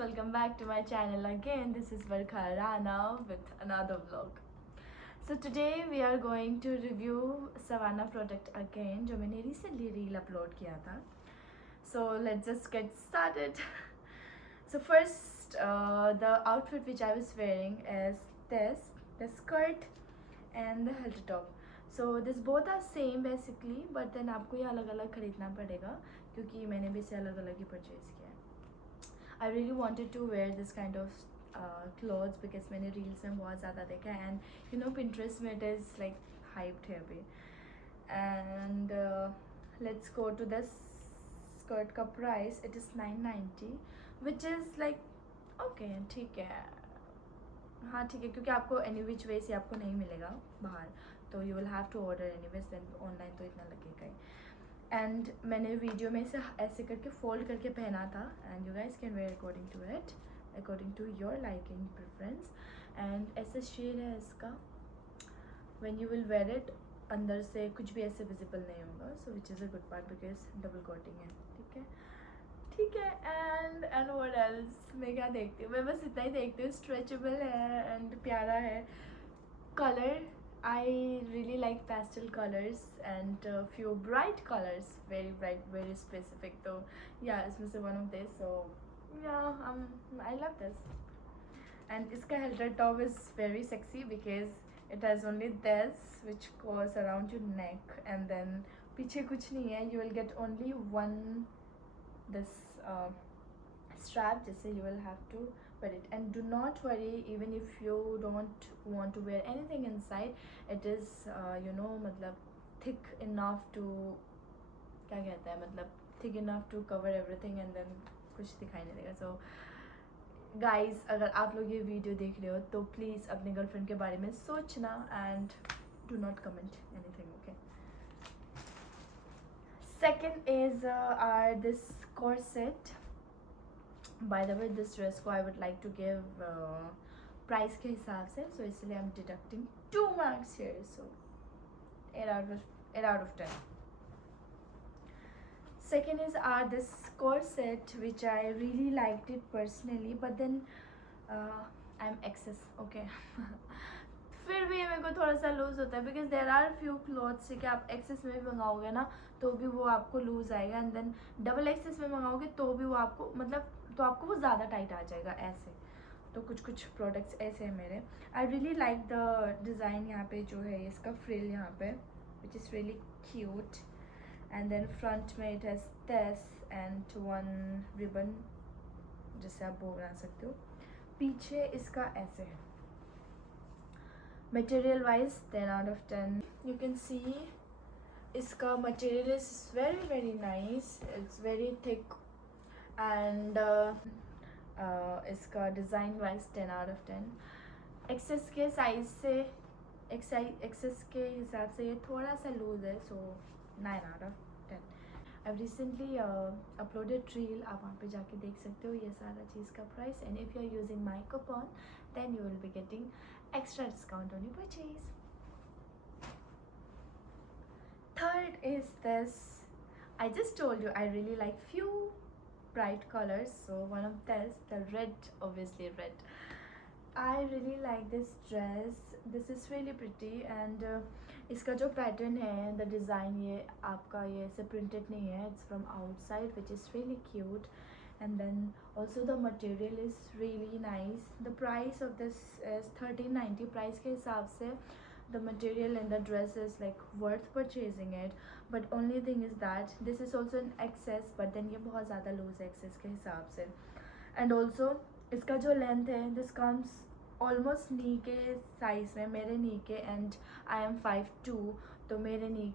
welcome back to my channel again. This is Varkha Rana with another vlog. So today we are going to review Savannah product again जो मैंने recently reel upload किया था. So let's just get started. So first the outfit which I was wearing is the skirt and the halter top. So this both are same basically, but then आपको ये अलग अलग खरीदना पड़ेगा क्योंकि मैंने भी इसे अलग अलग ही purchase किया है. I really wanted to wear this kind of clothes because मैंने reels में बहुत ज़्यादा देखा है and you know Pinterest में it is like hyped है अभी. And let's go to this skirt का price. It is 990 which is like okay ठीक है. हाँ ठीक है क्योंकि आपको any which way से आपको नहीं मिलेगा बाहर, तो you will have to order anyways, then online तो इतना लगेगा ही. एंड मैंने वीडियो में इसे ऐसे करके फोल्ड करके पहना था and you guys can wear according to it, according to your liking preference. And ऐसा शेड है इसका. When you will wear it अंदर से कुछ भी ऐसे विजिबल नहीं होगा, so which is a good part because double coating है. ठीक है ठीक है. एंड व्हाट एल्स, मैं क्या देखती हूँ, मैं बस इतना ही देखती हूँ. स्ट्रेचेबल है एंड प्यारा है. Color, I really like pastel colors and few bright colors, very bright, very specific. So yeah, इसमें से one of this. So yeah, I love this. And इसका halter top is very sexy because it has only this which goes around your neck and then पीछे कुछ नहीं है. You will get only one this strap जैसे you will have to wear it. And do not worry, even if you don't want to wear anything inside, it is you know मतलब thick enough to क्या कहता है, मतलब thick enough to cover everything and then कुछ दिखाई नहीं देगा. So guys, अगर आप लोग ये वीडियो देख रहे हो तो प्लीज़ अपने गर्लफ्रेंड के बारे में सोचना and do not comment anything, okay? Second is are this corset. By the way, this dress को I would like to give price के हिसाब से, so इसलिए I'm deducting 2 marks here, so 8 out of 10. Second is this corset which I really liked it personally, but then I'm excess, okay. फिर भी मेरे को थोड़ा सा लूज़ होता है because there are few clothes से कि आप एक्सेस में भी मंगाओगे ना तो भी वो आपको लूज़ आएगा, एंड देन डबल एक्सेस में मंगाओगे तो भी वो आपको मतलब तो आपको वो ज़्यादा टाइट आ जाएगा ऐसे. तो कुछ प्रोडक्ट्स ऐसे हैं मेरे. I really like the design यहाँ पे जो है इसका फ्रिल यहाँ पे which is really cute. And then front में it has this and one ribbon जिससे आप बो बना सकते हो. पीछे इसका ऐसे है. Material wise 10 out of 10. You can see इसका material is very nice. It's very thick and इसका design wise 10 out of 10. एक्सेस के साइज से एक्सेस के हिसाब से ये थोड़ा सा लूज है, so 9 out of 10. I've recently uploaded reel, आप वहाँ पे जाके देख सकते हो ये सारा चीज़ का price. And if you are using my coupon then you will be getting extra discount on your purchase. Third is this. I just told you I really like few bright colors, so one of this, the red, obviously red. I really like this dress. This is really pretty and इसका जो पैटर्न है, the design, ये आपका ये ऐसे printed नहीं है, it's from outside which is really cute. And then also the material is really nice. The price of this is 1390. price के हिसाब से the material and the dress is like worth purchasing it, but only thing is that this is also an excess, but then ये बहुत ज़्यादा loose excess के हिसाब से. And also इसका जो लेंथ है, this comes ऑलमोस्ट नी के साइज़ में, मेरे नी के, एंड आई एम 5'2", तो मेरे नी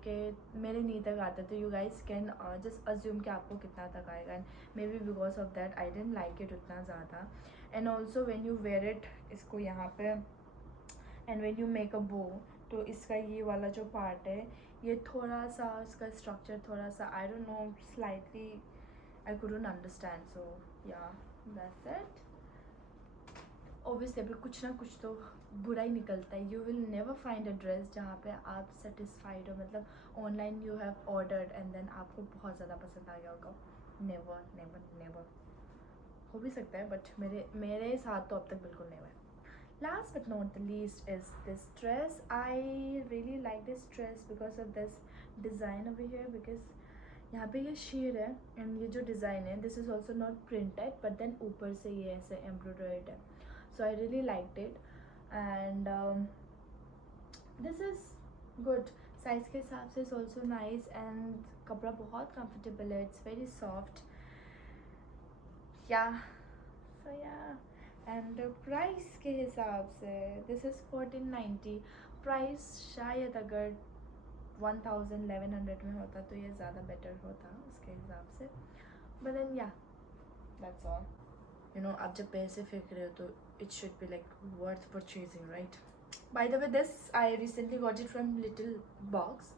तक आता है. तो you guys can just assume कि आपको कितना तक आएगा. And may be because of that I didn't like it उतना ज़्यादा. And also when you wear it, इसको यहाँ पे and when you make a bow, तो इसका ये वाला जो पार्ट है ये थोड़ा सा इसका स्ट्रक्चर थोड़ा सा I don't know, slightly I couldn't understand. So yeah that's it. Obviously अभी कुछ ना कुछ तो बुरा ही निकलता है. You will never find a dress जहाँ पे आप सेटिस्फाइड हो, मतलब online you have ordered and then आपको बहुत ज़्यादा पसंद आ गया होगा. नेवर नेवर नेवर हो भी सकता है, बट मेरे साथ तो अब तक बिल्कुल नहीं हुआ है. Last but not the least is this dress. I really like this dress because of this design over here, because यहाँ पे ये शेड है एंड ये जो डिज़ाइन है this is also not printed but then ऊपर से ये ऐसे एम्ब्रॉयडर्ड है. So I really like it and this is good. Size के हिसाब से इज़ ऑल्सो नाइस एंड कपड़ा बहुत कंफर्टेबल है. It's very soft. या सो या एंड प्राइस के हिसाब से दिस इज़ 1490. प्राइस शायद अगर 1100 में होता तो ये ज़्यादा बेटर होता उसके हिसाब से. बट देन या दैट्स ऑल. यू नो आप जब पैसे फेंक रहे हो तो it should be like worth purchasing, right? By the way this I recently got it from little box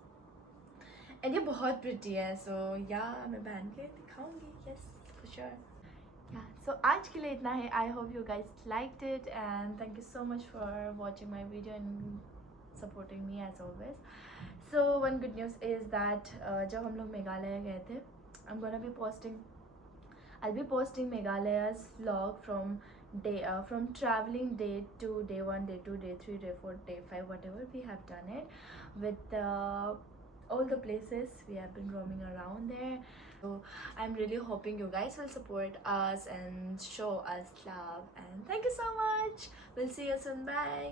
and ये बहुत प्रिटी है. सो या मैं पहन के दिखाऊंगी. Yes for sure. Yeah, so आज के लिए इतना है. I hope you guys liked it and thank you so much for watching my video and supporting me as always. So one good news is that जब हम लोग मेघालय गए थे, I'll be posting Meghalaya's vlog from traveling day to day 1, day 2, day 3, day 4, day 5, whatever we have done it, with all the places we have been roaming around there. So I'm really hoping you guys will support us and show us love, and thank you so much. We'll see you soon. Bye.